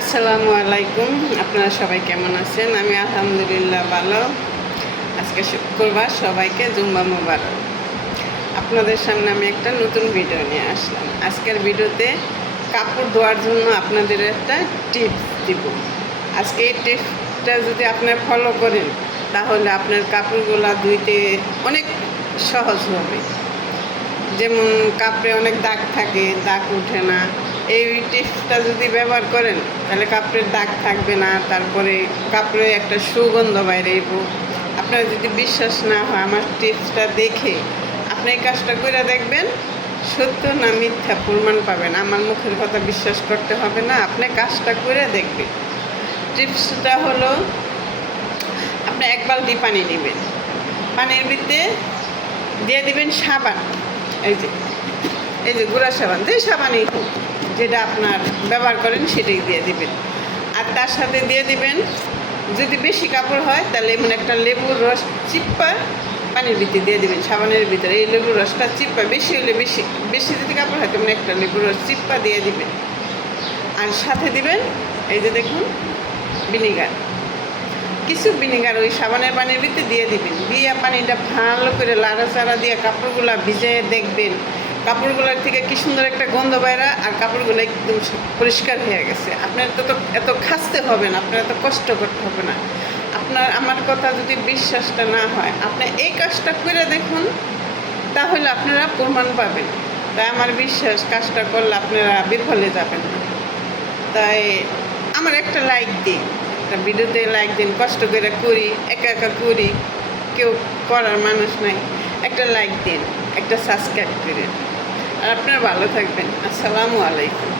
আসসালামু আলাইকুম। আপনারা সবাই কেমন আছেন? আমি আলহামদুলিল্লাহ ভালো। আজকে শুক্রবার, সবাইকে জুম্মা মুবারক। আপনাদের সামনে আমি একটা নতুন ভিডিও নিয়ে আসলাম। আজকের ভিডিওতে কাপড় ধোয়ার জন্য আপনাদের একটা টিপস দিব। আজকে এই টিপসটা যদি আপনারা ফলো করেন তাহলে আপনার কাপড়গুলো ধুইতে অনেক সহজ হবে। যেমন কাপড়ে অনেক দাগ থাকে, দাগ ওঠে না। এই টিপসটা যদি ব্যবহার করেন তাহলে কাপড়ের দাগ থাকবে না, তারপরে কাপড়ে একটা সুগন্ধ বাইরে। আপনার যদি বিশ্বাস না হয় আমার টিপসটা দেখে আপনি এই কাজটা করে দেখবেন, সত্য না মিথ্যা প্রমাণ পাবেন। আমার মুখের কথা বিশ্বাস করতে হবে না, আপনি কাজটা করে দেখবেন। টিপসটা হলো, আপনি এক বালতি পানি নেবেন, পানির ভিতরে দিয়ে দিবেন সাবান। এই যে গুঁড়া সাবান, যে সাবানই হোক, যেটা আপনার ব্যবহার করেন সেটাই দিয়ে দিবেন। আর তার সাথে দিয়ে দিবেন, যদি বেশি কাপড় হয় তাহলে এমন একটা লেবুর রস চিপ্পা পানির ভিতরে দিয়ে দিবেন, সাবানের ভিতরে। এই লেবুর রসটা চিপ্পা, বেশি হলে বেশি বেশি যদি কাপড় হয় তেমন একটা লেবুর রস চিপ্পা দিয়ে দিবেন। আর সাথে দিবেন এই যে দেখুন ভিনিগার, কিছু ভিনিগার ওই সাবানের পানির ভিতরে দিয়ে দিবেন। দিয়ে পানিটা ভালো করে লাড়াচাড়া দিয়ে কাপড়গুলো ভিজিয়ে দেখবেন কাপড়গুলোর থেকে কি সুন্দর একটা গন্ধ বাইরা, আর কাপড়গুলো একদম পরিষ্কার হয়ে গেছে। আপনার তো এত খাসতে হবে না, আপনার এত কষ্ট করতে হবে না। আপনার আমার কথা যদি বিশ্বাসটা না হয়, আপনি এই কাজটা করে দেখুন, তাহলে আপনারা প্রমাণ পাবেন। তাই আমার বিশ্বাস, কাজটা করলে আপনারা বিফলে যাবেন না। তাই আমার একটা লাইক দিন, একটা ভিডিওতে লাইক দিন। কষ্ট করে করি, একা একা করি, কেউ করার মানুষ নাই। একটা লাইক দিন, একটা সাবস্ক্রাইব করেন। আর আপনারা ভালো থাকবেন। আসসালামু আলাইকুম।